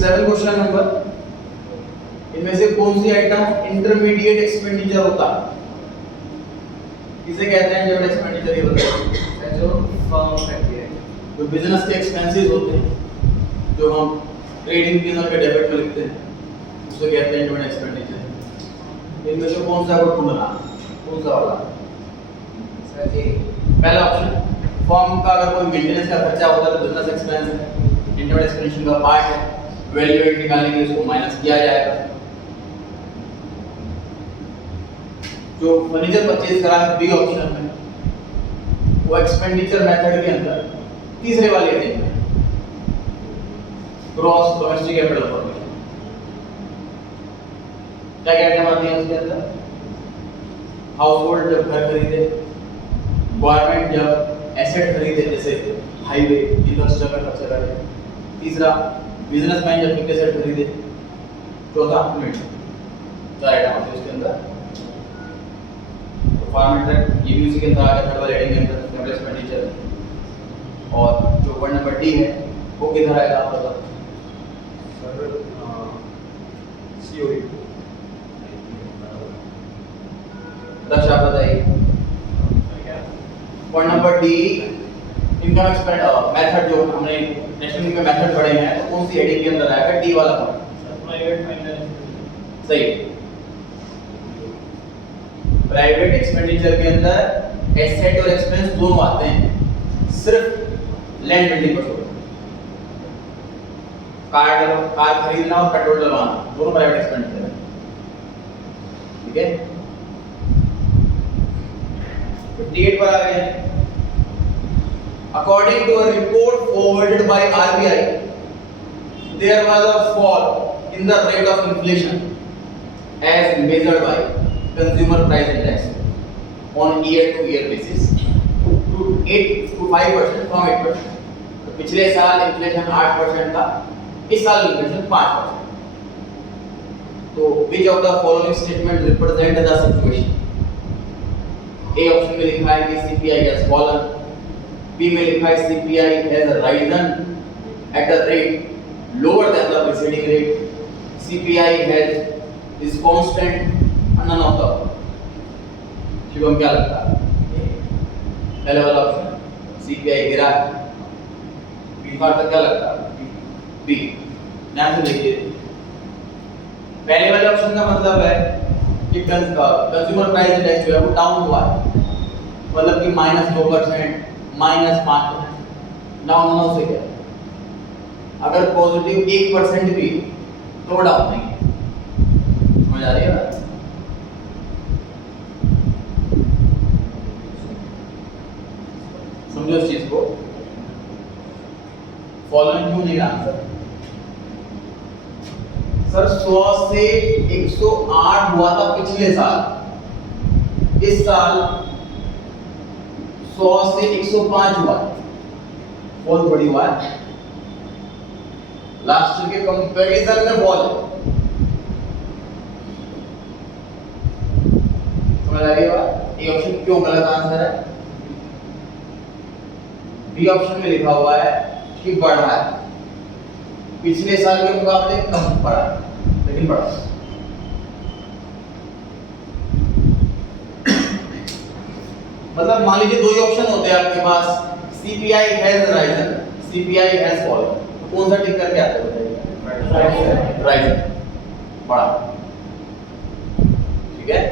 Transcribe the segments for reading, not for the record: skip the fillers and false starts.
67 question number, इनमें से कौन सी आइटम इंटरमीडिएट एक्सपेंडिचर होता है? किसे कहते हैं इंटरमीडिएट एक्सपेंडिचर? ये बताइए। जो फर्म करती है, जो बिजनेस के एक्सपेंसेस होते हैं, जो हम ट्रेडिंग के अंदर के डेबिट में लिखते हैं, उसे कहते हैं इंटरमीडिएट एक्सपेंडिचर। इनमें से कौन सा आपको ढूंढना? कौन सा वाला? सर ए। पहला ऑप्शन, फर्म का अगर कोई मेंटेनेंस का खर्चा होता है तो बिजनेस एक्सपेंस है, इंटरमीडिएट एक्सपेंडिचर का पार्ट है, वैल्यू एड निकालने के लिए उसको माइनस किया जाएगा। जो फर्नीचर परचेज करा है बी ऑप्शन में, वो एक्सपेंडिचर मेथड के अंदर तीसरे वाले हेडिंग में ग्रॉस डोमेस्टिक कैपिटल फॉर्मेशन। क्या क्या आइटम आती है उसके अंदर? हाउस होल्ड जब घर खरीदे, गवर्नमेंट जब एसेट खरीदे जैसे हाईवे इंफ्रास्ट्रक्चर में खर्चा करे, तीसरा बिजनेसमैन जब फिक्स एसेट खरीदे, चौथा इन्वेंटरी। चार आइटम आते हैं उसके अंदर। फार्म इंटरेक्ट ये भी उसी के अंदर आ गया, थर्ड वाले हेडिंग के अंदर कैपिटल एक्सपेंडिचर। और जो वर्ड नंबर डी है वो किधर आएगा आप बताओ? Sir COE. दक्ष आप बताइए। Point number D, income expand method जो हमने नेशनल इनकम मेथड पढ़े हैं, तो कौन सी हेडिंग के अंदर आएगा? डी वाला पॉइंट। Private finance. सही। प्राइवेट एक्सपेंडिचर के अंदर एसेट और एक्सपेंस दोनों आते हैं, सिर्फ लैंड बिल्डिंग पर छोड़। कार खरीदना और पेट्रोल डलवाना दोनों प्राइवेट एक्सपेंडिचर है, ठीक है। 58 पर आ गए हैं। According to a report forwarded by RBI, there was a fall in the rate of inflation as measured by consumer price index on year-to-year basis to 5% from 8%. तो पिछले साल इन्फ्लेशन 8% था, इस साल इन्फ्लेशन 5%। तो which of the following statement represent the situation? A option में लिखा है कि सीपीआई हैज फॉलन, बी में लिखा है CPI has risen at a rate lower than the preceding rate, CPI has is constant, none of the. Shivam क्या लगता है? पहले वाला ऑप्शन सीपीआई गिरा है, बी का क्या लगता है? बी। ध्यान से देखिए, पहले वाले ऑप्शन का मतलब है कि कंज्यूमर प्राइस इंडेक्स जो है वो डाउन हुआ है, मतलब कि -2%, -5%। डाउन होना उसे क्या है? अगर पॉजिटिव 1% भी तो वो डाउन नहीं है। समझ आ रही है बात? समझो इस चीज को। फॉलोइंग क्यों नहीं आंसर? सर 100 से 108 हुआ था पिछले साल, इस साल 100 से 105 हुआ, बहुत बड़ी हुआ है। लास्ट ईयर के कंपैरिजन में फॉल है। समझ आ रही है बात? ये ऑप्शन क्यों गलत आंसर है? बी ऑप्शन में लिखा हुआ है कि बढ़ा है, पिछले साल के मुकाबले कम बढ़ा, लेकिन बढ़ा। मतलब मान लीजिए दो ही ऑप्शन होते हैं आपके पास, CPI has risen, CPI has fallen, तो कौन सा टिक करके आते हैं बताइए? राइजन, बढ़ा, ठीक है।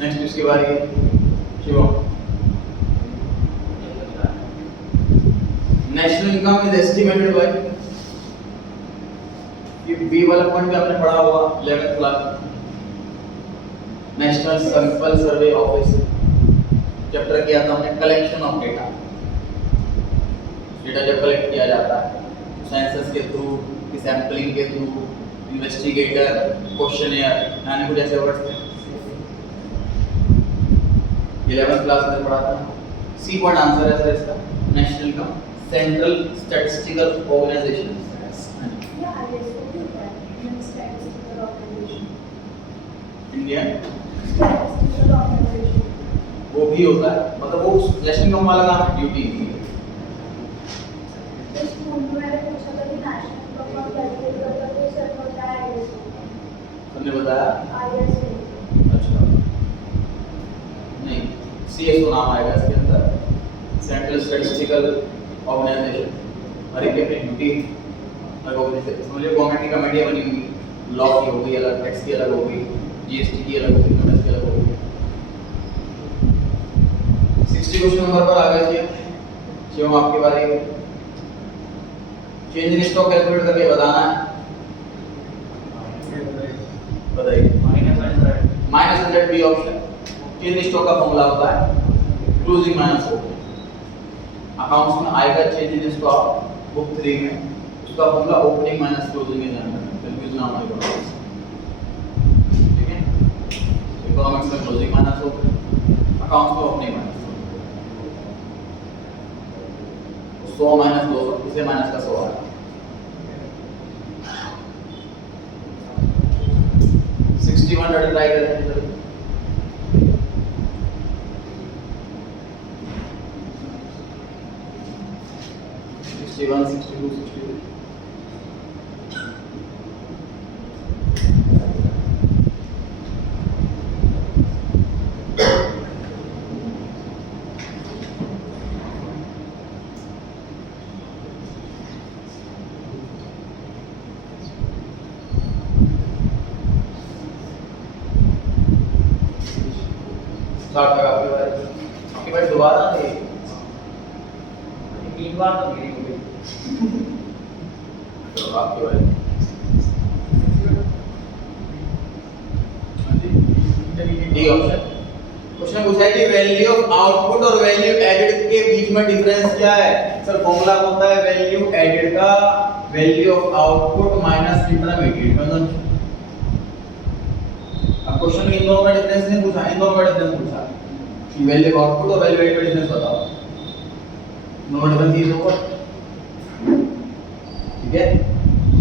नेक्स्ट इसके बारे में Shivam. National income is estimated by, ये बी वाला पॉइंट भी आपने पढ़ा होगा 11th class, national sample survey office chapter किया था हमने, कलेक्शन ऑफ डेटा। डेटा जब कलेक्ट किया जाता है सेंसस के थ्रू, सैंपलिंग के थ्रू, इन्वेस्टिगेटर, क्वेश्चनियर, यानी कुछ ऐसे वर्ड्स थे 11th क्लास में पढ़ा था। सी पॉइंट आंसर है सर इसका, national income central statistical organisation. Indian वो भी होता है, मतलब वो लेसनिंग कम वाला काम है, ड्यूटी नहीं है। जिस स्कूल में मैंने पूछा था कि नेशनल परफॉर्म कैलकुलेट करता तो सर बताया ISO तुमने बताया? ISO अच्छा, नहीं, CSO नाम आएगा इसके अंदर, सेंट्रल स्टैटिस्टिकल ऑर्गेनाइजेशन। हर एक की अपनी ड्यूटी, हर समझिए गवर्नमेंट की कमेटियाँ बनी हुई, लॉ की हो गई अलग, टैक्स की अलग हो गई, GST की अलग हो गई, इनकम टैक्स की अलग हो गई। 60 क्वेश्चन नंबर पर आ गए थे, जो आपके बारे में चेंज इन स्टॉक कैलकुलेट करके बताना है, बताइए। -100 B option. Change in stock का फॉर्मूला होता है क्लोजिंग माइनस ओपनिंग। अकाउंट्स में आएगा चेंज इन स्टॉक बुक 3 में, उसका formula opening minus closing in confusion ना होने पाए, ठीक है। इकोनॉमिक्स में क्लोजिंग माइनस ओपनिंग, अकाउंट्स में ओपनिंग माइनस 100 माइनस 200, इसे माइनस का 100 आ रहा है। 61 ट्राई करते हैं जल्दी। 61, 62, 62। स्टार्ट लगा आपके भाई दोबारा नहीं, 3 बार तो गिरी हो गई। तो आपके भाई डी ऑप्शन। क्वेश्चन पूछा है कि वैल्यू ऑफ आउटपुट और वैल्यू एडेड के बीच में डिफरेंस क्या है? सर फॉर्मूला होता है वैल्यू एडेड का value of output minus intermediate consumption. अब क्वेश्चन में इन दोनों का डिफरेंस नहीं पूछा, इन दोनों का डिफरेंस पूछा कि वैल्यू ऑफ आउटपुट और वैल्यू एडेड का डिफरेंस बताओ। दोनों डिफरेंस ये होगा, ठीक है।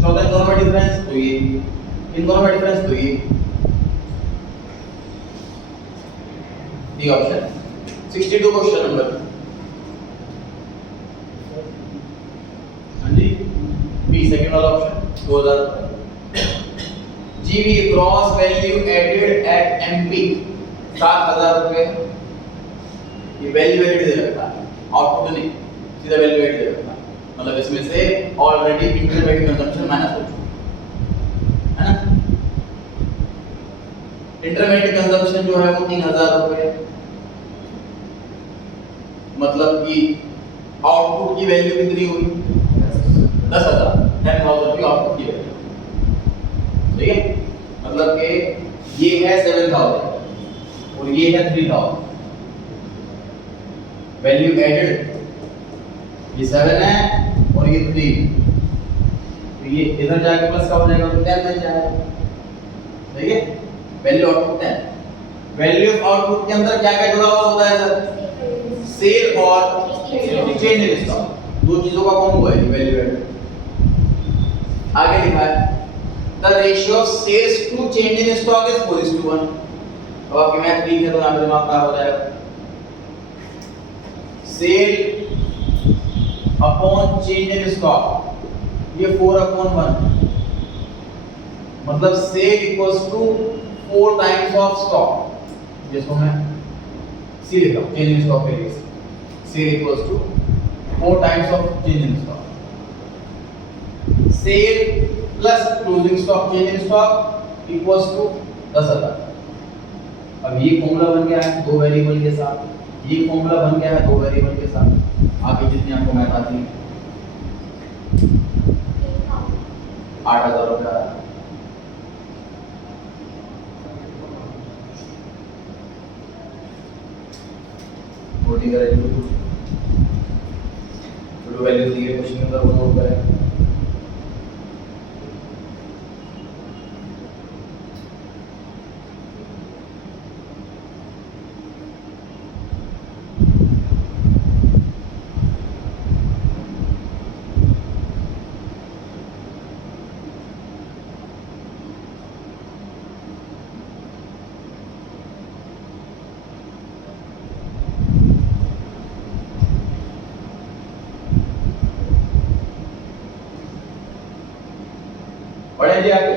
चौथा इन दोनों में डिफरेंस तो ये, इन दोनों में डिफरेंस तो ये, डी ऑप्शन। 62 क्वेश्चन नंबर, हाँ जी, बी सेकंड वाला option 2000। GV gross value added at MP 7000 रुपए। ये वैल्यू एडेड दे रखा है, आउटपुट नहीं, सीधा वैल्यू एडेड दे रखा है, मतलब इसमें से ऑलरेडी इंटरमीडिएट कंजम्पशन माइनस हो चुका है ना। इंटरमीडिएट कंजम्पशन जो है वो 3000 रुपए, मतलब कि आउटपुट की वैल्यू कितनी हुई? 10,000, 10,000 की आउटपुट की वैल्यू, ठीक है। मतलब कि ये है 7,000 और ये है 3,000। वैल्यू एडेड ये 7 है और ये 3, तो ये इधर जाके प्लस का हो जाएगा तो 10 बन जाएगा, ठीक है। Value output 10। Value of output के अंदर क्या क्या जुड़ा हुआ होता है सर? सेल और चेंज इन स्टॉक, दो चीजों का कॉम्बो है वैल्यू एडेड। आगे लिखा है the ratio of sales to change in stock is 4:1। अब आपकी मैथ वीक है तो यहां पे दिमाग खराब हो जाएगा। Sale upon change in stock, ये 4/1, मतलब sale equals to 4 times of stock, जिसको मैं सी लिख रहा हूं चेंज इन स्टॉक के लिए। Sale equals to 4 times of change in stock. Sale plus closing stock change in stock equals to 10,000। अब ये फॉर्मूला बन गया है दो वेरिएबल के साथ, ये फॉर्मूला बन गया है दो वेरिएबल के साथ। आगे जितनी आपको मैथ आती है 8,000 रुपया आया। छोटी करें जो वैल्यू दी है क्वेश्चन के अंदर वो नोट करें। बढ़े जी आगे।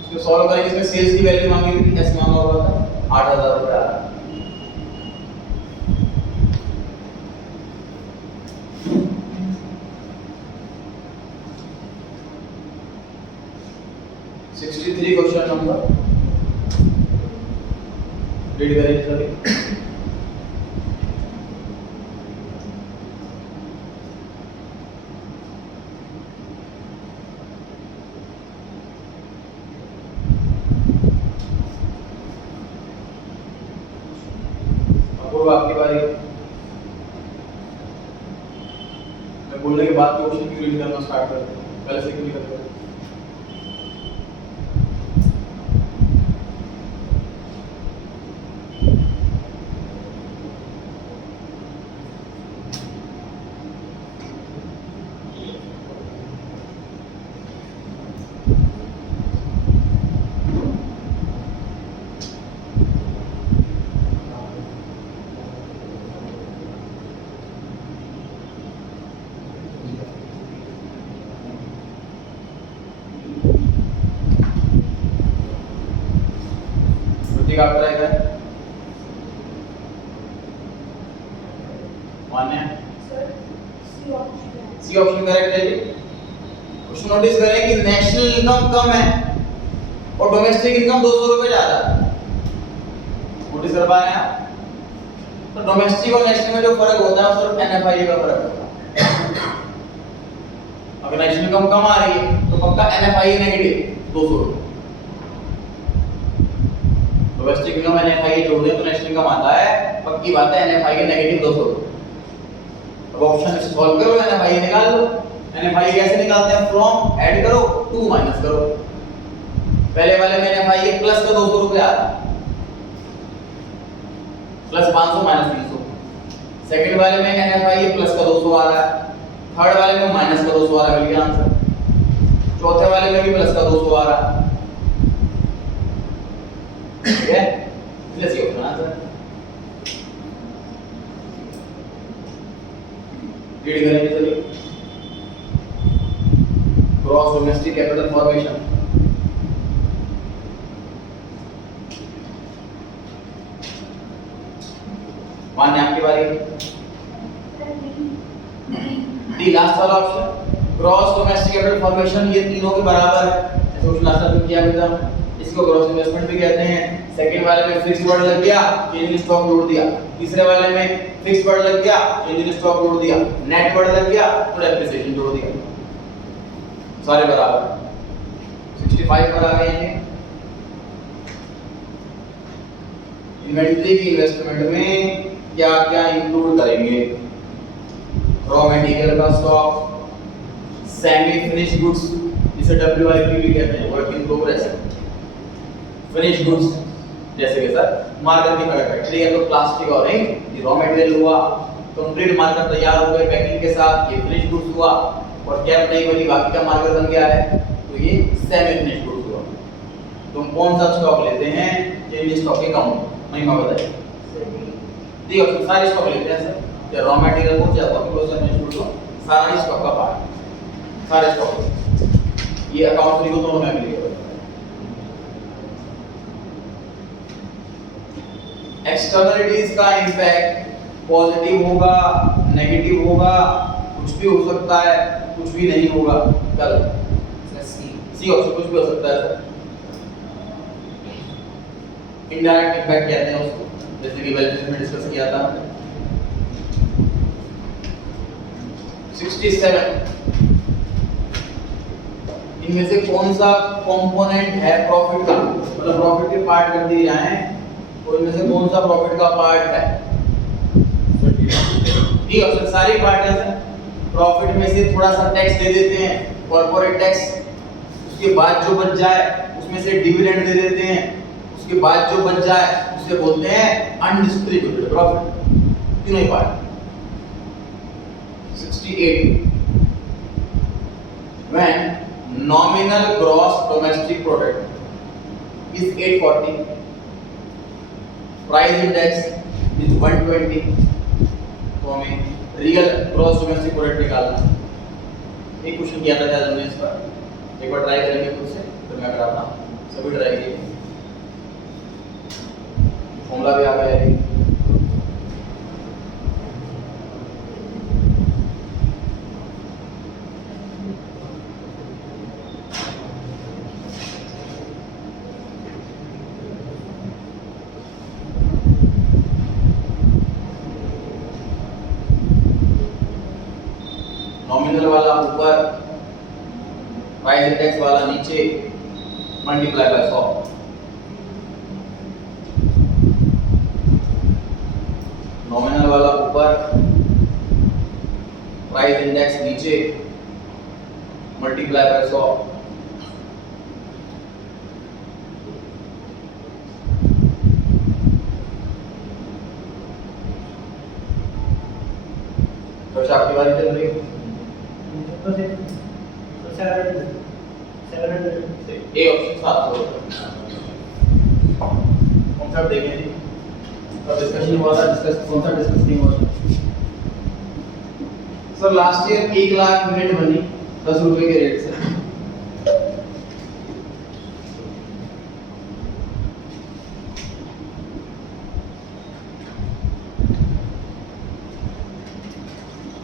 इसमें सॉल्व करेंगे, इसमें सेल्स की वैल्यू मांगी थी, एस मांगा हुआ था 8,000 रुपए आ रहा है। क्वेश्चन नंबर रीड करेंगे सभी। अपूर्व आपकी बारी। मैं बोलने के बाद क्वेश्चन की रीड करना स्टार्ट कर दो, पहले से क्यों नहीं करते? आप ट्राई करें। मान्य सर सी ऑप्शन है। सी ऑप्शन करेक्ट है जी। क्वेश्चन नोटिस करें कि नेशनल इनकम कम है और डोमेस्टिक इनकम 200 रुपए ज्यादा है। नोटिस कर पा रहे हैं आप? तो डोमेस्टिक और नेशनल में जो फर्क होता है वो सिर्फ एनएफआई का फर्क होता है। अगर नेशनल इनकम कम आ रही है तो पक्का एनएफआई नेगेटिव 200 रुपए। डोमेस्टिक इनकम एनएफआई जोड़ दें तो नेशनल इनकम आता है, पक्की बात है एनएफआई के नेगेटिव 200। अब ऑप्शन सॉल्व करो, एनएफआई निकाल लो। एनएफआई कैसे निकालते हैं? फ्रॉम ऐड करो टू माइनस करो। पहले वाले में एनएफआई के प्लस का 200 रुपए आ रहा है, प्लस 500 माइनस 300। सेकंड वाले में एनएफआई के प्लस का 200 आ रहा है, थर्ड वाले में माइनस का 200 आ रहा है, मिल गया आंसर। चौथे वाले में भी प्लस का 200 आ रहा है, ठीक है? इसलिए सी ऑप्शन आंसर। रीड करेंगे चलिए। Gross domestic capital formation. मान्य आपकी बारी। डी लास्ट वाला option gross domestic capital formation, ये तीनों के बराबर है। ऐसे क्वेश्चन लास्ट में किया गया था, इसको ग्रॉस इन्वेस्टमेंट भी कहते हैं। सेकंड वाले में फिक्स्ड वर्ड लग गया, चेंज इन स्टॉक जोड़ दिया। तीसरे वाले में फिक्स्ड वर्ड लग गया, चेंज इन स्टॉक जोड़ दिया। नेट वर्ड लग गया तो डेप्रिसिएशन जोड़ दिया। सारे बराबर 65 पर आ गए हैं। इन्वेंटरी की इन्वेस्टमेंट में क्या क्या इंक्लूड करेंगे? रॉ मटेरियल का स्टॉक, सेमी फिनिश्ड गुड्स जिसे WIP भी कहते हैं, work in progress, finished goods जैसे कि सर मार्कर की फैक्ट्री है तो प्लास्टिक और इंक, ये रॉ मटेरियल हुआ। कंप्लीट मार्कर तैयार हो गए पैकिंग के साथ, ये फिनिश्ड गुड्स हुआ। और कैप नहीं बनी, बाकी का मार्कर बन गया है तो ये सेमी फिनिश्ड गुड्स हुआ। तुम कौन सा स्टॉक लेते हैं? चेंज स्टॉक के काउंट महिमा बताइए। दी ऑप्शन सारे स्टॉक लेते हैं सर, या रॉ मटेरियल को या वर्क प्रोसेस फिनिश्ड गुड्स को, सारा ही स्टॉक का पार्ट, सारे स्टॉक। ये अकाउंट थ्री को दोनों में मिलेगा। एक्सटर्नलिटीज का इंपैक्ट पॉजिटिव होगा, नेगेटिव होगा, कुछ भी हो सकता है, कुछ भी नहीं होगा। कल सी ऑप्शन कुछ भी हो सकता है सर। इनडायरेक्ट इंपैक्ट कहते हैं उसको, जैसे कि वेल्थ में डिस्कस किया था। 67 इनमें से कौन सा कंपोनेंट है प्रॉफिट का? मतलब प्रॉफिट के पार्ट कर दिए जाएं तो इनमें से कौन सा प्रॉफिट का पार्ट है? डी ऑप्शन सारी पार्ट है सर। प्रॉफिट में से थोड़ा सा टैक्स दे देते हैं, कॉर्पोरेट टैक्स, उसके बाद जो बच जाए उसमें से डिविडेंड दे देते हैं, उसके बाद जो बच जाए उसे बोलते हैं अनडिस्ट्रीब्यूटेड प्रॉफिट। तीनों ही part. 68 when nominal gross domestic product is 840, price index is 120, तो हमें रियल ग्रॉस डोमेस्टिक प्रोडक्ट निकालना। एक क्वेश्चन किया था क्या हमने इस पर, एक बार ट्राई करेंगे खुद से, तो मैं कराता हूँ, सभी ट्राई कीजिए। फॉर्मूला भी आ गया है। नॉमिनल वाला ऊपर, प्राइस इंडेक्स वाला नीचे, मल्टीप्लाई बाय 100। नॉमिनल वाला ऊपर, प्राइस इंडेक्स नीचे, मल्टीप्लाई बाय 100। तो आपकी बारी चल रही है। A option 700। कौन सा देखेंगे जी? और डिस्कशन हुआ था, कौन सा डिस्कस नहीं हुआ था? Sir last year 1 lakh unit बनी 10 रुपए के रेट से।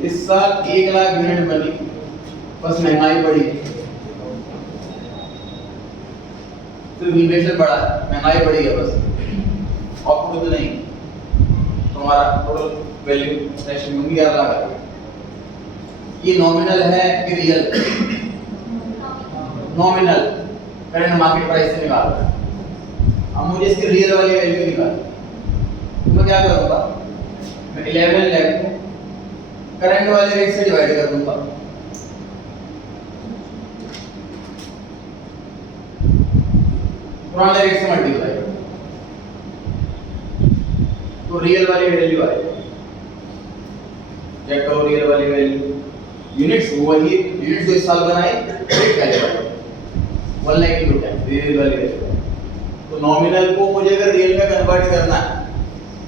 इस साल 1 लाख यूनिट बनी, बस महंगाई बढ़ी, सिर्फ इन्फ्लेशन बढ़ा है, महंगाई बढ़ी है बस, और कुछ नहीं। तो हमारा टोटल वैल्यू नेक्स्ट में 11 लाख है। ये नॉमिनल है कि real? Nominal, current market price से निकाल रहा है। अब मुझे इसकी रियल वाली वैल्यू निकालनी, तो मैं क्या करूंगा, मैं 11 लाख को करंट वाले रेट से डिवाइड कर दूंगा। पुराने रेट से मल्टीप्लाई, तो रियल वाली वैल्यू आएगी। चेक करो रियल वाली वैल्यू, यूनिट्स वही यूनिट्स जो इस साल बनाए, रेट कैलकुलेट 1 लाख की टोटल रियल वाली वैल्यू। तो नॉमिनल को मुझे अगर रियल में कन्वर्ट करना है,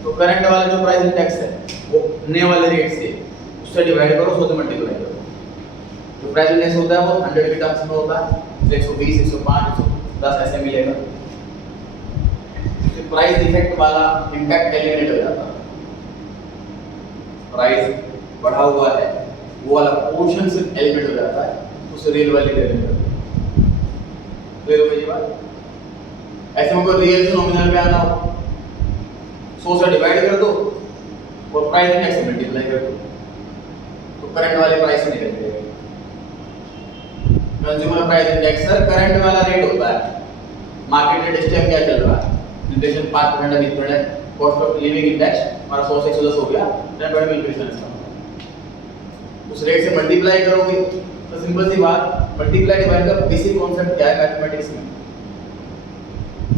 तो करंट वाला जो प्राइस इंडेक्स है वो नए वाले रेट से उससे डिवाइड करो, 100 से मल्टीप्लाई करो। जो प्राइस इंडेक्स होता है वो 100 के टर्म्स में होता है, 120, 105, 110 ऐसे मिलेगा। तो प्राइस इफेक्ट वाला इंपैक्ट एलिमिनेट हो जाता है। प्राइस बढ़ा हुआ है वो वाला पोर्शन सिर्फ एलिमिनेट हो जाता है, उसे रियल वाली एलिमिनेट हो जाती है। क्लियर हो गई बात? ऐसे में कोई रियल से नॉमिनल पे आना हो, 100 से डिवाइड कर दो और प्राइस इंडेक्स से मल्टीप्लाई कर दो, तो करंट वाले प्राइस से निकल जाएगा। Consumer price index sir current वाला रेट होता है, मार्केट रेट इस टाइम क्या चल रहा है, इन्फ्लेशन 5% अभी है, कॉस्ट ऑफ लिविंग इंडेक्स हमारा 100 से 110 हो गया, 10% इन्फ्लेशन इसका, उस रेट से मल्टीप्लाई करोगे तो सिंपल सी बात, मल्टीप्लाई डिवाइड का बेसिक कॉन्सेप्ट क्या है मैथमेटिक्स में,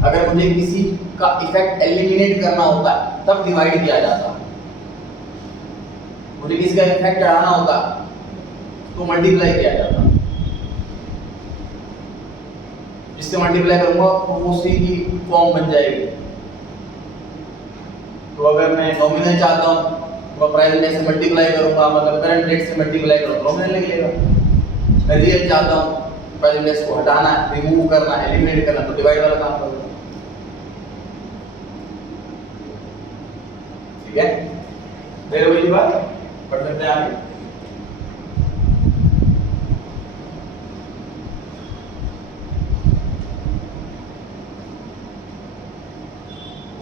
अगर मुझे किसी का इफेक्ट एलिमिनेट करना होता है तब डिवाइड किया जाता है, मुझे किसी का इफेक्ट हटाना होता तो मल्टीप्लाई किया जाता। जिससे मल्टीप्लाई करूंगा तो वो सी की फॉर्म बन जाएगी। तो अगर मैं नॉमिनल चाहता हूं तो प्राइस इंडेक्स से मल्टीप्लाई करूंगा, मतलब करंट रेट से मल्टीप्लाई करूंगा, नॉमिनल निकलेगा। मैं रियल चाहता हूं प्राइस इंडेक्स को हटाना है, रिमूव करना है, एलिमिनेट करना, तो डिवाइड वाला काम करूंगा। ठीक है, फिर वही बात पढ़ सकते हैं आगे।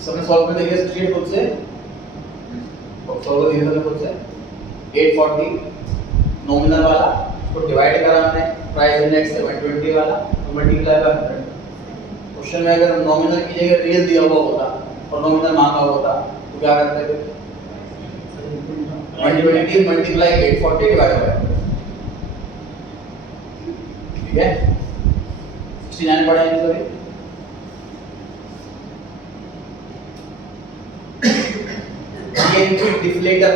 सबने सॉल्व कर दिया स्ट्रेट खुद से, और सॉल्व कर दिया खुद से 840 नॉमिनल वाला को डिवाइड करा हमने प्राइस इंडेक्स से 120 वाला और मल्टीप्लाई बाय 100। क्वेश्चन में अगर नॉमिनल की जगह रियल दिया हुआ होता और नॉमिनल मांगा होता तो क्या करते थे, 120 मल्टीप्लाई 840 डिवाइड बाय 100। ठीक है, 69 पढ़ाएंगे सॉरी। जीएनपी डिफ्लेटर,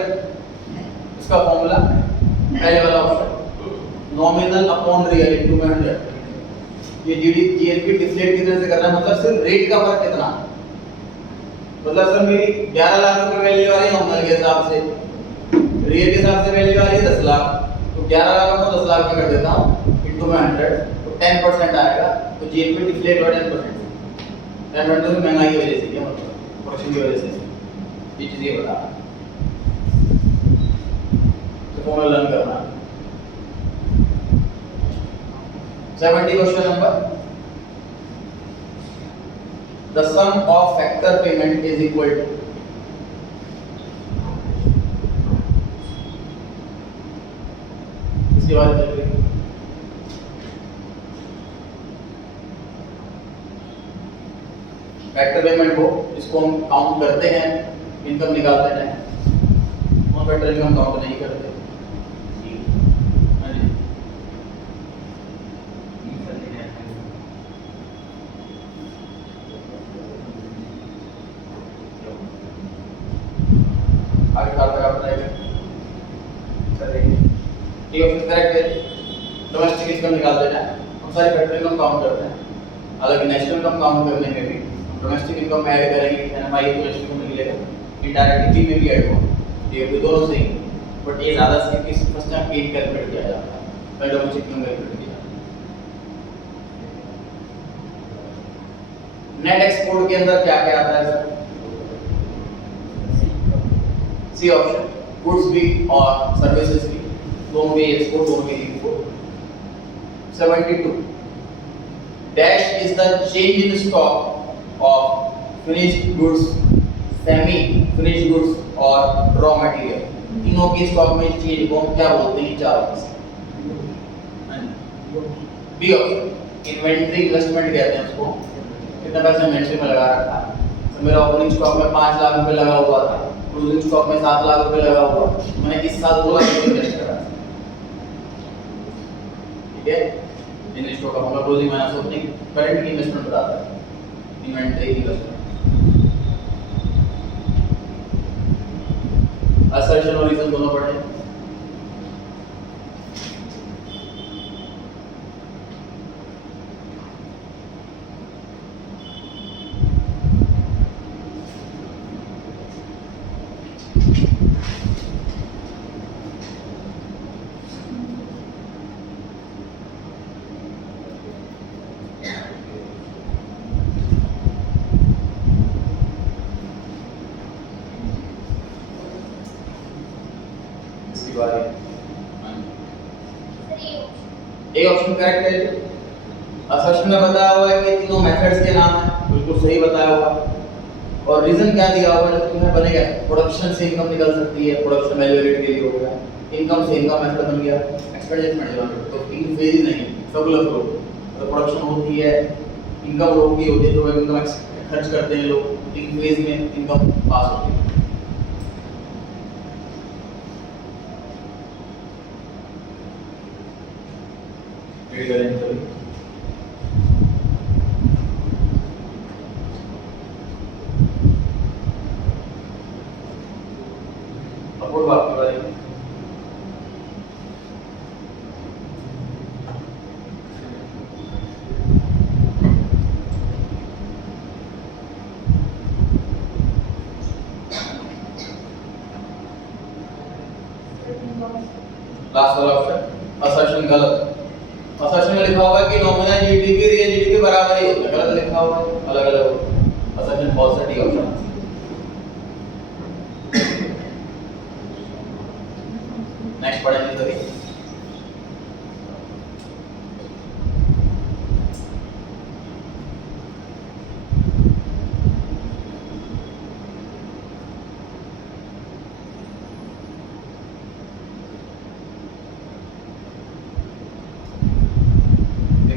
इसका फॉर्मूला पहले वाला option nominal upon real into 100। ये जीएनपी डिफ्लेट कितने से कर रहा है, मतलब सिर्फ रेट का फर्क कितना, मतलब सर मेरी 11 लाख रुपए वैल्यू आ रही है नॉमिनल के हिसाब से, रियल के हिसाब से वैल्यू आ रही है 10 लाख, तो 11 लाख को 10 लाख में कर देता हूँ इंटू में 100 तो 10% आएगा तो जीएनपी डिफ्लेट हुआ 10%। 10% तो महंगाई की वजह से, क्या मतलब प्रोडक्शन की वजह से, ये चीज़ ये बता तो फॉर्मूला लर्न करना। 70 question number, the sum of factor payment is equal to इसके बाद फैक्टर पेमेंट को इसको हम काउंट करते हैं, इनकम निकालते हैं, नॉन फैक्टर इनकम काउंट नहीं करते। हाँ जी, आगे खाते का बताएगा सर। ये ऑप्शन करेक्ट है। डोमेस्टिक इनकम निकाल देना है, हम सारे फैक्टर इनकम काउंट करते हैं। हालांकि नेशनल इनकम काउंट करने में भी डोमेस्टिक इनकम में ऐड करेंगे एनएमआई तो नेशनल इनकम मिलेगा, इनडायरेक्ट पी में भी ऐड होगा, ये भी दोनों सही है। बट ये ज़्यादा से किस फर्स्ट टाइम पी कैलकुलेट किया जाता है, पहले डोमेस्टिक इनकम कैलकुलेट किया जाता है। नेट एक्सपोर्ट के अंदर क्या क्या आता है सर? सी ऑप्शन, गुड्स भी और सर्विसेज भी, दोनों भी एक्सपोर्ट, दोनों भी import. 72 dash is the change in stock of finished goods, semi finished goods और रॉ मटेरियल, तीनों की स्टॉक में चेंज को हम क्या बोलते हैं? चारों में से। बी ऑप्शन, इन्वेंटरी इन्वेस्टमेंट कहते हैं उसको, कितना पैसा इन्वेंटरी में लगा रखा है। तो मेरा ओपनिंग स्टॉक में 5 लाख रुपए लगा हुआ था, क्लोजिंग स्टॉक में 7 लाख रुपए लगा हुआ, मैंने इस साल 2 लाख रुपए इन्वेस्ट करा, ठीक है। इन स्टॉक का मतलब क्लोजिंग माइनस ओपनिंग, करंट की इन्वेस्टमेंट बताता है इन्वेंटरी इन्वेस्टमेंट। असर्शन और रीजन दोनों पढ़े। ए ऑप्शन करेक्ट है। असर्शन में बताया हुआ है कि तीनों मेथड्स के नाम है, बिल्कुल सही बताया हुआ। और रीजन क्या दिया हुआ है? तो बनेगा प्रोडक्शन से इनकम निकल सकती है, प्रोडक्शन वैल्यू एडेड के लिए हो गया, इनकम से इनकम मेथड बन गया, एक्सपेंडिचर मेथड। तो तीन फेज ही नहीं, सर्कुलर फ्लो। तो प्रोडक्शन होती है, इनकम लोगों की होती है, तो इनकम खर्च करते हैं लोग, तीन फेज में इनकम पास होती है। करेंगे सभी। अपूर्व आपकी बारी। लास्ट वाला ऑप्शन असर्शन गलत। असर्शन में लिखा हुआ है कि नॉमिनल जीडीपी रियल जीडीपी के बराबर ही होता है, गलत लिखा हुआ है, अलग अलग असर्शन बहुत सा डी ऑप्शन। नेक्स्ट पढ़ेंगे सभी।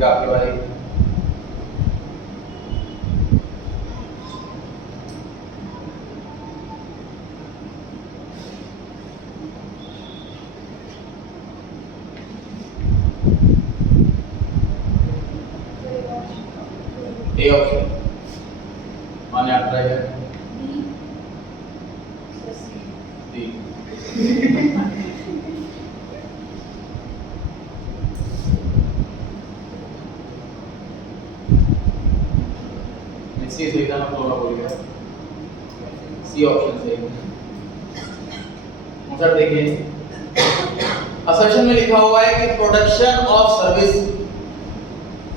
आपकी बारी। ए ऑप्शन माने आप ट्राई करें। डी सी सही था, मैं थोड़ा बोल गया। सी ऑप्शन सही है। सर देखिए असर्शन में लिखा हुआ है कि production of service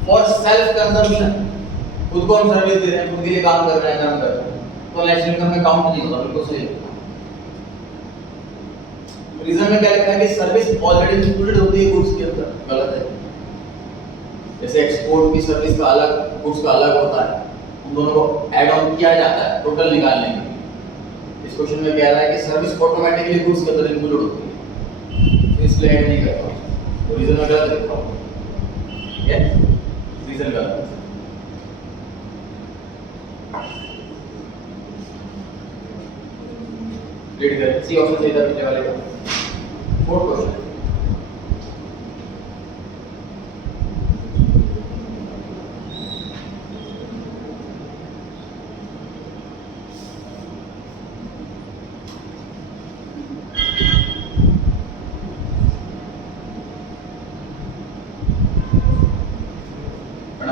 for self consumption, खुद को हम सर्विस दे रहे हैं, खुद के लिए काम कर रहे हैं, काम कर रहे हैं, तो नेशनल इनकम में काउंट नहीं होता, बिल्कुल सही। रीजन में क्या लिखा है कि सर्विस ऑलरेडी इंक्लूडेड होती है गुड्स के अंदर, गलत है। जैसे एक्सपोर्ट की सर्विस का अलग, गुड्स का अलग होता है, उन दोनों को ऐड ऑन किया जाता है टोटल निकालने के लिए। इस क्वेश्चन में कह रहा है कि सर्विस ऑटोमेटिकली गुड्स के अंदर इंक्लूडेड होती है, तो इसलिए ऐड नहीं करता, तो रीजन में गलत लिखा हुआ है, रीजन गलत है। रीड कर, सी ऑप्शन सही था पिछले वाले का। फोर्थ क्वेश्चन,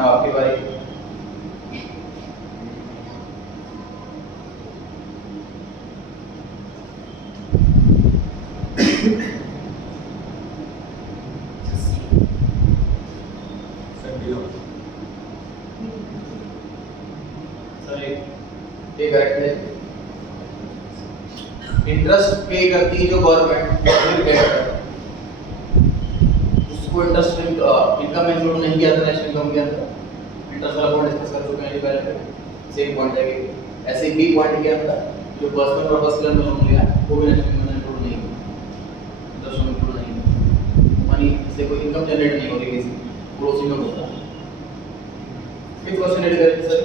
आपकी बारी। करेक्ट है। इंटरेस्ट पे करती है जो गवर्नमेंट, उसको इंटरेस्ट इनकम इंक्लूड नहीं किया था नेशनल इनकम के अंदर। इंटरेस्ट वाला पॉइंट डिस्कस कर चुके हैं पहले, सेम पॉइंट है कि ऐसे बी पॉइंट के अंदर जो पर्सनल पर्पस के लिए हमने लोन लिया वो भी नेशनल इनकम में इंक्लूड नहीं है, इंटरेस्ट में इंक्लूड नहीं है, मनी से कोई इनकम जनरेट नहीं हो रही किसी, पड़ोसी में होता है। फिफ्थ क्वेश्चन रेडी करें सर।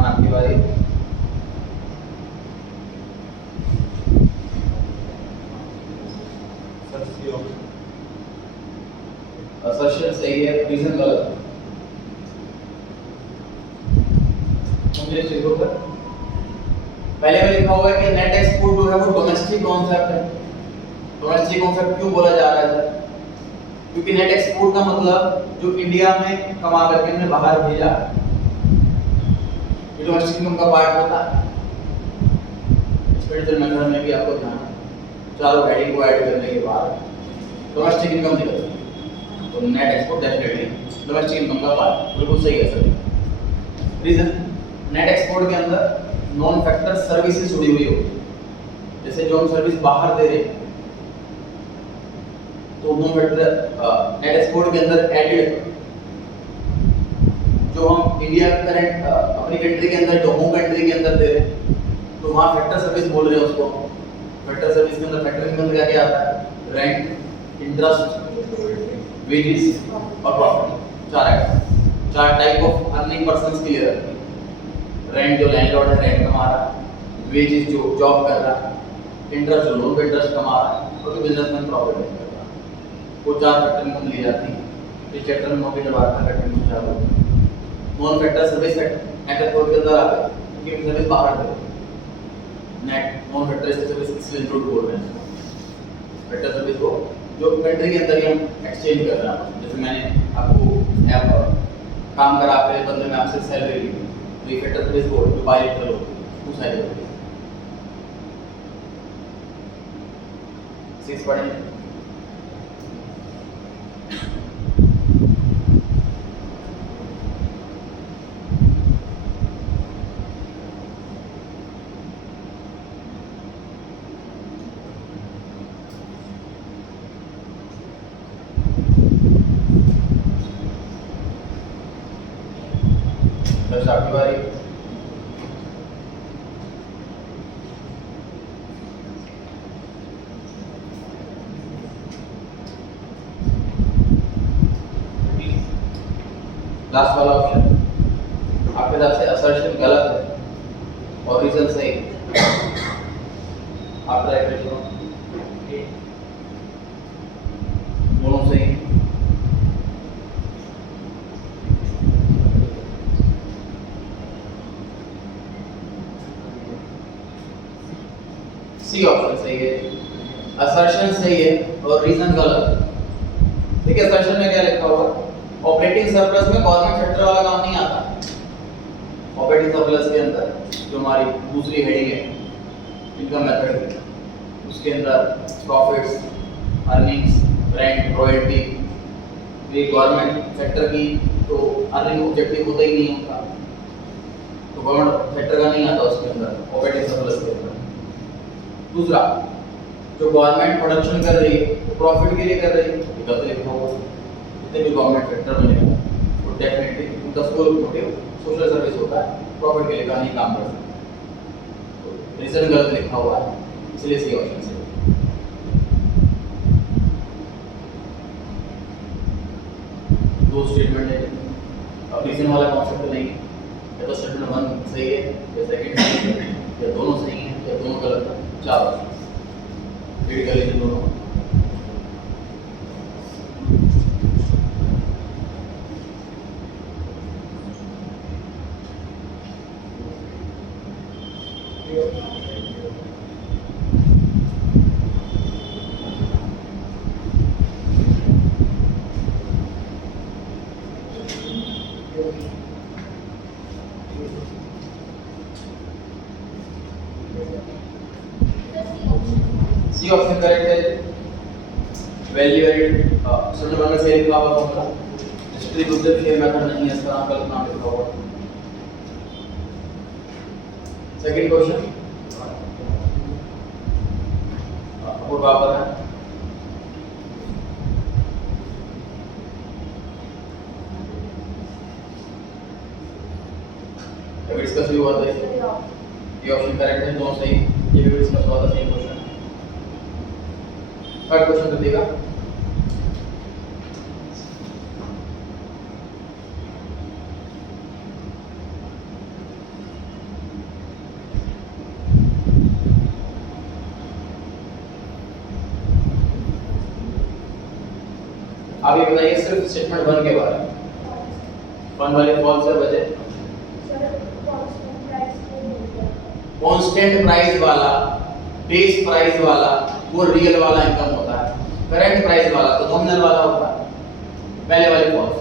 आपकी बारी। असर्शन सही है, रीजन गलत। समझे इस चीज को? पहले में लिखा हुआ है कि नेट एक्सपोर्ट जो है वो डोमेस्टिक कॉन्सेप्ट है। डोमेस्टिक कॉन्सेप्ट क्यों बोला जा रहा है? क्योंकि नेट एक्सपोर्ट का मतलब जो इंडिया में कमा करके हमने बाहर भेजा, डोमेस्टिक इनकम का पार्ट होता है। एक्सपेंडिचर मेथड में भी आपको ध्यान, चारों हेडिंग को ऐड करने के बाद डोमेस्टिक इनकम निकलती है, तो net export definitely domestic income का पार्ट, बिल्कुल सही है सर। रीजन, नेट एक्सपोर्ट के अंदर नॉन फैक्टर सर्विसेज जुड़ी हुई होती है, जैसे जो हम सर्विस बाहर दे रहे हैं तो नॉन फैक्टर नेट एक्सपोर्ट के अंदर एडेड जो हम इंडिया करंट अपनी कंट्री के अंदर, जो होम कंट्री के अंदर दे रहे हैं, तो वहाँ फैक्टर सर्विस बोल रहे हैं उसको। फैक्टर सर्विस के अंदर फैक्टरिंग के अंदर क्या क्या आता है? रेंट, इंटरेस्ट, वेजेस और प्रॉफिट। चार टाइप ऑफ अर्निंग पर्संस के लिए रहती है। रेंट जो लैंडलॉर्ड है रेंट कमा रहा है, वेजेस जो जॉब कर रहा है, इंटरेस्ट जो लोन पे इंटरेस्ट कमा रहा है, और जो बिजनेसमैन प्रॉफिट कर रहा है। वो चार फैक्टर इनकम ली जाती है। इस चैप्टर में मौके जब आता है फैक्टर इनकम चालू होती है। Non factor service net export के अंदर आ गए क्योंकि सर्विस बाहर दे, नेट नॉन फैक्टर सर्विस इसलिए इंक्लूड बोल रहे हैं। फैक्टर सर्विस को जो कंट्री के अंदर ही हम एक्सचेंज कर रहे हैं, जैसे मैंने आपको ऐप काम करा, आपके बंदे में आपसे सैलरी ली, तो ये फैक्टर सर्विस को जो बायलैटरल होती है उस साइड होती है। सिक्स पढ़ें। आपकी बारी। लास्ट वाला ऑप्शन आपके हिसाब से असर्शन गलत है और रीजन सही। आप ट्राई करिए। सही है, असर्शन सही है और रीजन गलत। देखिए असर्शन में क्या लिखा हुआ, ऑपरेटिंग सरप्लस में गवर्नमेंट सेक्टर वाला काम नहीं आता। ऑपरेटिंग सरप्लस के अंदर जो हमारी दूसरी हेडिंग है इनकम मेथड, उसके अंदर प्रॉफिट्स, अर्निंग्स, रेंट, रॉयल्टी, ये गवर्नमेंट सेक्टर की तो अर्निंग ऑब्जेक्टिव होता ही नहीं होता, तो गवर्नमेंट सेक्टर का नहीं आता उसके अंदर ऑपरेटिंग सरप्लस के अंदर। दूसरा, जो गवर्नमेंट प्रोडक्शन कर रही है वो प्रॉफिट के लिए कर रही है, गलत लिखा हुआ। जितने भी गवर्नमेंट सेक्टर बनेगा वो डेफिनेटली उनका सोल मोटिव सोशल सर्विस होता है, प्रॉफिट के लिए का नहीं काम करता। तो रीजन गलत लिखा हुआ है, इसलिए सही ऑप्शन है। दो स्टेटमेंट है, अब रीजन वाला कॉन्सेप्ट नहीं है, या तो स्टेटमेंट 1 सही है या सेकंड सही है या दोनों सही है या दोनों गलत है। चार रीड कर लीजिए दोनों। सी ऑप्शन करेक्ट है। वैल्यू एडेड स्टेटमेंट 1 में सही लिखा हुआ फॉर्मूला, डिस्ट्रीब्यूटिव शेयर मेथड नहीं है, इसका गलत नाम लिखा हुआ। सेकंड क्वेश्चन अपूर्व बाबर है। अभी डिस्कस भी हुआ था, ये ऑप्शन करेक्ट है, दोनों सही, ये भी डिस्कस हुआ था, सेम क्वेश्चन। थर्ड क्वेश्चन कर देगा। आप ये बताइए सिर्फ स्टेटमेंट 1 के बारे में, 1 वाले फॉल्स है वजह कांस्टेंट प्राइस वाला, बेस प्राइस वाला वो रियल वाला इनकम होता है, करंट प्राइस वाला तो नॉमिनल वाला होता है। पहले वाले फॉल्स,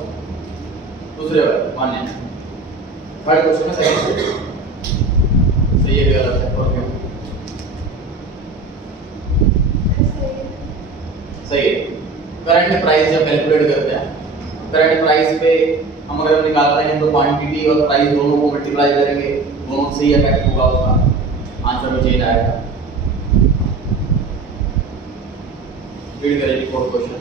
दूसरे वाले मान्य। थर्ड क्वेश्चन में सेकंड सही है गलत है और क्यों सही है। करंट प्राइस जब कैलकुलेट करते हैं, करंट प्राइस पे हम अगर निकाल रहे हैं तो क्वांटिटी और प्राइस दोनों को मल्टीप्लाई करेंगे, दोनों से ही इफेक्ट होगा, उसका आंसर में चेंज आएगा। रीड करेंगे फोर्थ क्वेश्चन।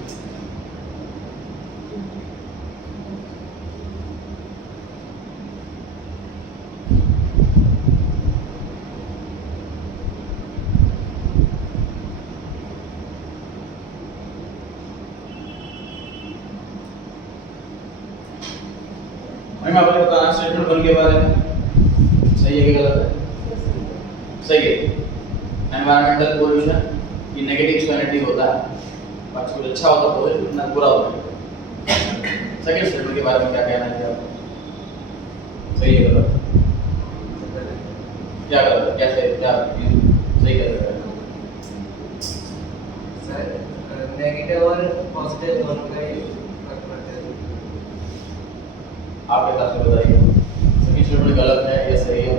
मैं आपको बताना स्टेटमेंट 1 के बारे में, सही है कि गलत है? सही है। एनवायरमेंटल पोल्यूशन ये नेगेटिव एक्सटर्नलिटी होता है, कुछ अच्छा होता तो इतना बुरा होता है। सेकंड स्टेटमेंट के बारे में क्या कहना है आपको? सही है गलत? क्या गलत है, कैसे, क्या सही कैसे है? सर नेगेटिव और पॉजिटिव दोनों का ही फर्क पड़ता है। आप हिसाब से बताइए सेकंड स्टेटमेंट गलत है या सही है?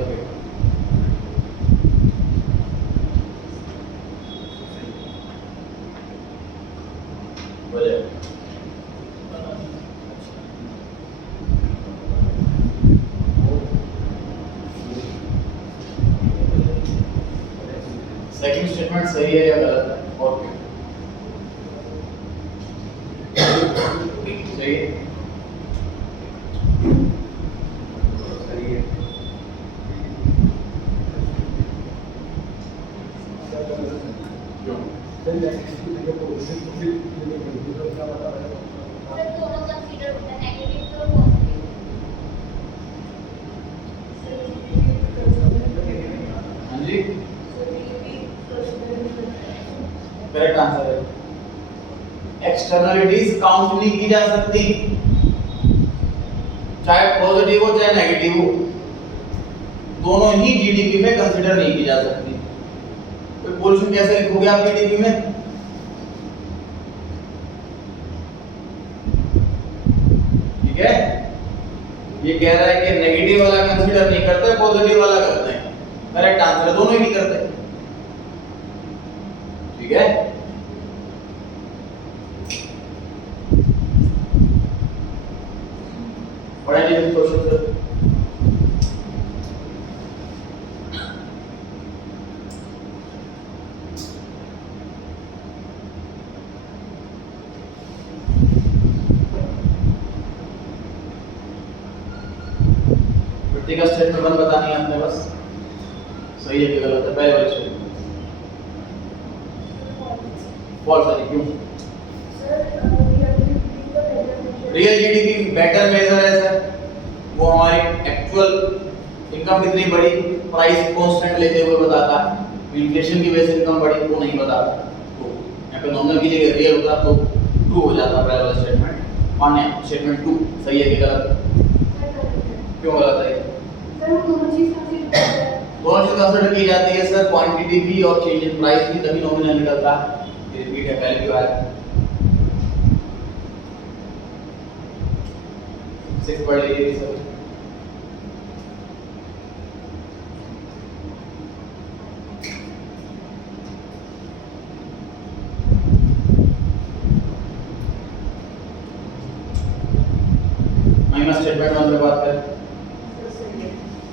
सेकंड स्टेटमेंट सही है या गलत है और क्यों? सही है, सही है। क्यों? और दोनों कंसीडर होता है, नेगेटिव और पॉजिटिव। हाँ जी, करेक्ट आंसर है। एक्सटर्नलिटीज काउंट नहीं की जा सकती, चाहे पॉजिटिव हो चाहे नेगेटिव हो, दोनों ही जीडीपी में कंसीडर नहीं की जा सकती। तो पोल्यूशन कैसे लिखोगे आप जीडीपी में? ठीक है, ये कह रहा है कि नेगेटिव वाला कंसीडर नहीं करते, पॉजिटिव वाला करते हैं। करेक्ट आंसर है, दोनों ही नहीं करते। ठीक है, पढ़ा लीजिए क्वेश्चन सर। का स्टेटमेंट वन बतानी है आपने बस, सही है कि गलत है? पहले वाले स्टेटमेंट फॉल्स है, क्यों? रियल जीडीपी बेटर मेजर है सर, वो हमारी एक्चुअल इनकम कितनी बढ़ी प्राइस कांस्टेंट लेते हुए बताता है, इन्फ्लेशन की वजह से इनकम बढ़ी वो नहीं बताता। तो यहाँ पे नॉमिनल की जगह रियल होता तो ट्रू हो जाता पहले वाला स्टेटमेंट। माने स्टेटमेंट टू सही है कि गलत? क्यों गलत है? दोनों चीज कंसीडर की जाती है सर, क्वांटिटी भी और चेंज इन प्राइस भी, तभी नॉमिनल निकलता है। ये रिपीट है, पहले क्यों आया? 6 पढ़ लीजिए सर। माइनस स्टेटमेंट वन पे बात करें।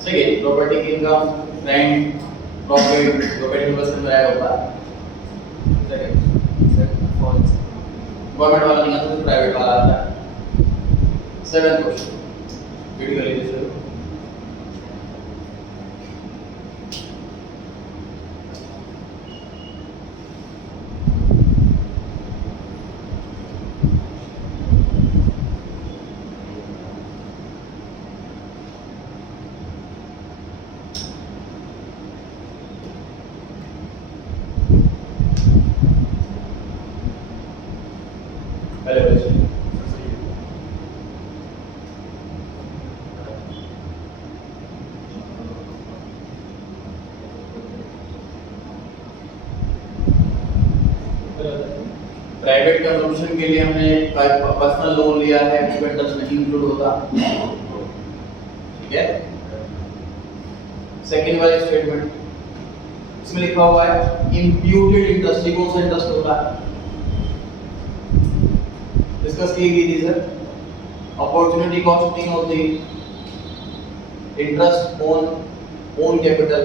सही है, प्रॉपर्टी की इनकम, रेंट, प्रॉफिट, प्रॉपर्टी में आया होता है। Sir false. गवर्नमेंट वाला नहीं आता तो प्राइवेट वाला आता है। 7th क्वेश्चन वीडियो कर लीजिए सर। पहले वाले से प्राइवेट कंजम्पशन के लिए हमने पर्सनल लोन लिया है, उसमें इंटरेस्ट नहीं इंक्लूड होता। ठीक है, सेकंड वाला स्टेटमेंट इसमें लिखा हुआ है इंप्यूटेड इंटरेस्ट, कौन सा इंटरेस्ट होता है? डिस्कस की गई थी सर, अपॉर्चुनिटी कॉस्टिंग होती, interest on own capital,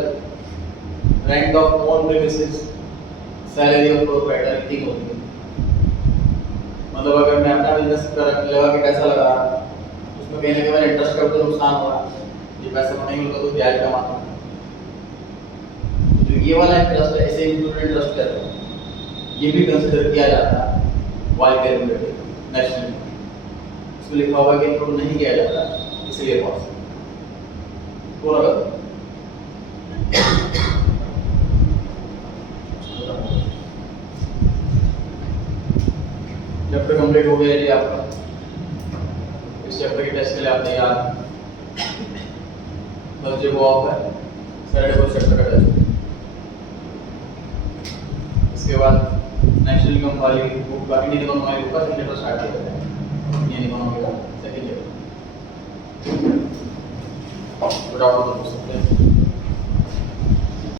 rent of own premises, salary of proprietor इतनी होती है। मतलब अगर मैं अपना बिजनेस लगा के पैसा लगा उसमें कहीं ना कहीं मेरा इंटरेस्ट का तो नुकसान हो रहा, ये पैसा तो नहीं होगा तो ब्याज कमाता। जो ये वाला इंटरेस्ट है, ऐसे इंक्लूडेड इंटरेस्ट करते हैं, ये भी कंसीडर किया जाता है वाइल कैलकुलेटेड नेशनल। इसमें लिखा हुआ कि इंक्लूड नहीं किया जाता, इसलिए फॉल्स। पूरा गलत। चैप्टर कंप्लीट हो गया जी आपका। इस चैप्टर के टेस्ट के लिए आप तैयार? थर्सडे को ऑफ है, सैटरडे को चैप्टर का टेस्ट। इसके बाद नेशनल इनकम वाली बुक का, इंडियन इकोनॉमी वाली बुक का सेकंड चैप्टर स्टार्ट हो जाता है। इंडियन इकोनॉमी का सेकंड चैप्टर। Good afternoon.